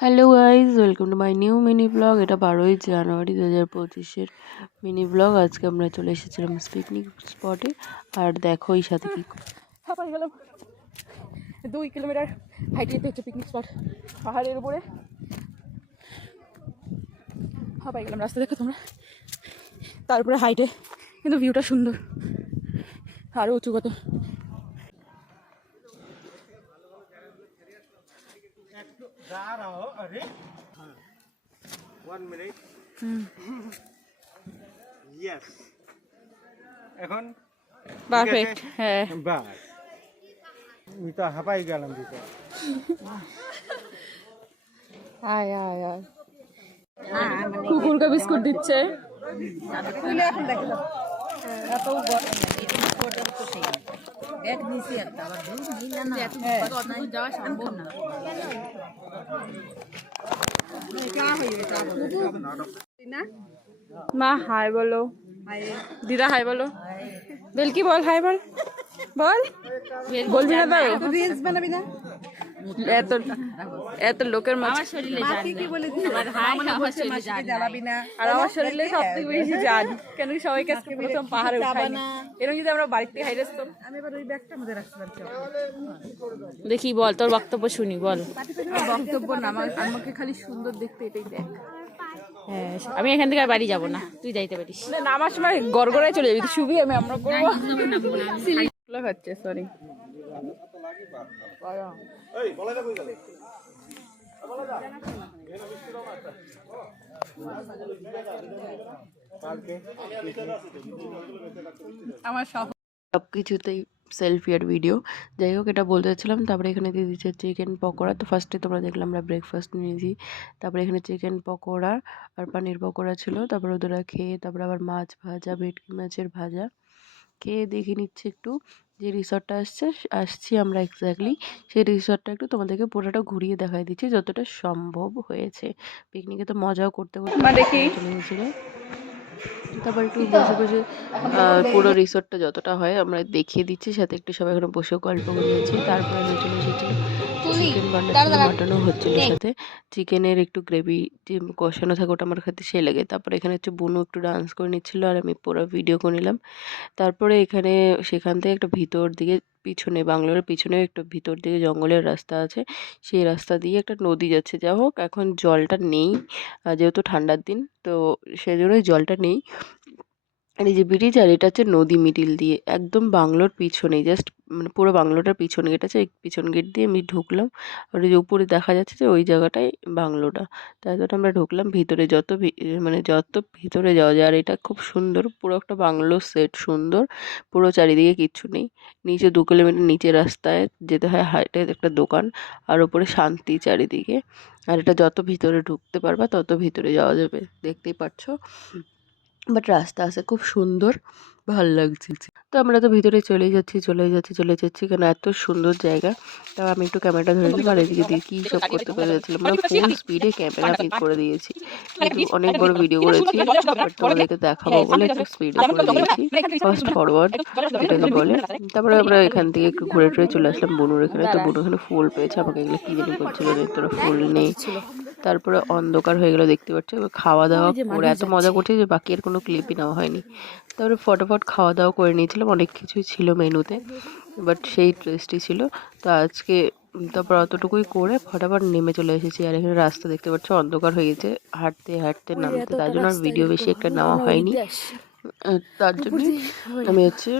Hello guys, welcome to my new mini blog. এটা 12ই জানুয়ারি 2025-এর mini blog. আজকে আমরা চলে এসেছিলাম পিকনিক স্পটে। আর দেখো এই সাথে কি হাঁপাই গেলাম। 2 কিলোমিটার হাইট যেতে হচ্ছে পিকনিক স্পট পাহাড়ের উপরে। হাঁপাই গেলাম, রাস্তা দেখো তোমরা, তারপরে হাইটে, কিন্তু ভিউটা সুন্দর, আরও উঁচু কত। এখন পারফেক্ট। হ্যাঁ, বাস ওই তো হাঁপাই গেলাম দিতে। আয় আয় আয়, কুকুরকে বিস্কুট দিচ্ছে। মা হাই বলো, দিদা হাই বলো, বেলকি বল হাই বল, বল বলবি না তো রিলস বানাবি না? এত এত লোকের মাঝে আর আমার শরীরে সব থেকে বেশি জান, কেন সবাইকে আজকে প্রথম পাহাড়ে উঠাই না। এরকম যদি আমরা বাড়িতে হাইরে আসতাম। আমি এবার ওই ব্যাগটা মধ্যে রাখছিলাম। দেখি বল, তোর বক্তব্য শুনি, বল। বক্তব্য না, আমাকে খালি সুন্দর দেখতে, এটাই দেখ। হ্যাঁ, আমি এখান থেকে আর বাড়ি যাবো না, তুই যাইতে পারিস। না, আমার সময় গড়গড়ায় চলে যাবি, শুবি আমি, আমরা করবো। হচ্ছে সরি। আমার সব কিছুতেই সেলফি আর ভিডিও। যাই হোক, এটা বলতে চাচ্ছিলাম। তারপরে এখানে দিয়ে দিচ্ছে চিকেন পকোড়া। তো ফার্স্টে তোমরা দেখলাম আমরা ব্রেকফাস্ট নিয়েছি। তারপরে এখানে চিকেন পকোড়া আর পানির পকোড়া ছিল। তারপরে ওদেরা খেয়ে তারপরে আবার মাছ ভাজা, ভেটকি মাছের ভাজা খেয়ে দেখে নিচ্ছে একটু যে রিসর্টটা আসছি আমরা এক্স্যাক্টলি সেই রিসর্টটা একটু তোমাদেরকে পুরোটা ঘুরিয়ে দেখাই দিচ্ছি যতটা সম্ভব হয়েছে। পিকনিকে তো মজাও করতে করতে দেখি চলে গেছিলো। তারপর একটু বসে বসে পুরো রিসোর্টটা যতটা হয় আমরা দেখিয়ে দিচ্ছি, সাথে একটু সবাই এখানে বসেও গল্প করে নিয়েছি। তারপরে আমি চলে এসেছি, চিকেন বানাচ্ছিল, মাটনও হচ্ছিল, সাথে চিকেনের একটু গ্রেভি যে কষানো থাকে ওটা আমার খেতে সেই লাগে। তারপরে এখানে হচ্ছে বুনু একটু ডান্স করে নিচ্ছিল আর আমি পুরো ভিডিও করে নিলাম। তারপরে এখানে সেখান থেকে একটা ভিতর দিকে পিছনে বাংলোর পিছনে একটু ভিতর দিকে জঙ্গলের রাস্তা আছে, সেই রাস্তা দিয়ে একটা নদী যাচ্ছে। যা হোক, এখন জলটা নেই যেহেতু ঠান্ডার দিন, তো সেজন্যই জলটা নেই। আর এই যে ব্রিজ, আর এটা হচ্ছে নদী মিডিল দিয়ে একদম বাংলোর পিছনেই, জাস্ট মানে পুরো বাংলোটার পিছন গেট আছে, এই পিছন গেট দিয়ে আমি ঢুকলাম। আর ওই যে উপরে দেখা যাচ্ছে যে ওই জায়গাটাই বাংলোটা। তারপরে আমরা ঢুকলাম ভিতরে, মানে যত ভিতরে যাওয়া যায়। আর এটা খুব সুন্দর, পুরো একটা বাংলো সেট, সুন্দর। পুরো চারিদিকে কিচ্ছু নেই, নিচে 2 কিলোমিটার নিচে রাস্তায় যেতে হয়, হাইটে একটা দোকান, আর ওপরে শান্তি চারিদিকে। আর এটা যত ভিতরে ঢুকতে পারবা তত ভিতরে যাওয়া যাবে, দেখতেই পাচ্ছ। বাট রাস্তা আছে খুব সুন্দর, ভাল লাগছে। তো আমরা তো ভিতরে চলেই যাচ্ছি কেন এত সুন্দর জায়গা। তাও আমি একটু ক্যামেরাটা ধরে নিলাম আর এদিকে দিয়ে কী সব করতে পেরেছিলাম, আমরা ফুল স্পিডে ক্যামেরা পিক করে দিয়েছি, কিন্তু অনেক বড় ভিডিও করেছি। বাট তোমাদেরকে দেখাবো বলে একটু স্পিডে করে দিয়েছি, ফাস্ট ফরওয়ার্ড যেটাকে বলে। তারপরে আমরা এখান থেকে একটু ঘুরে টুরে চলে আসলাম বুনুর এখানে। তো বুনু এখানে ফুল পেয়েছে, আমাকে এগুলো কী জানি করছিল যে তোরা ফুল নেই। তারপরে অন্ধকার হয়ে গেল, দেখতে পাচ্ছ। এবার খাওয়া দাওয়া করে এত মজা করছি যে বাকি আর কোনো ক্লিপই নেওয়া হয়নি। তারপরে ফটাফট খাওয়া দাওয়া করে নিয়েছিলাম, অনেক কিছুই ছিল মেনুতে, বাট সেই টেস্টি ছিল। তো আজকে তারপর অতটুকুই করে ফটাফট নেমে চলে এসেছি। আর এখানে রাস্তা দেখতে পাচ্ছ, অন্ধকার হয়ে গেছে হাঁটতে হাঁটতে নামতে, তার জন্য আর ভিডিও বেশি একটা নেওয়া হয়নি। তার জন্য আমি হচ্ছে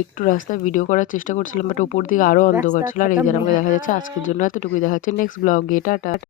একটু রাস্তায় ভিডিও করার চেষ্টা করছিলাম, বাট উপর দিকে আরও অন্ধকার ছিল। আর এই যে আমাকে দেখা যাচ্ছে। আজকের জন্য এতটুকুই, দেখা যাচ্ছে নেক্সট ব্লগে, টাটা।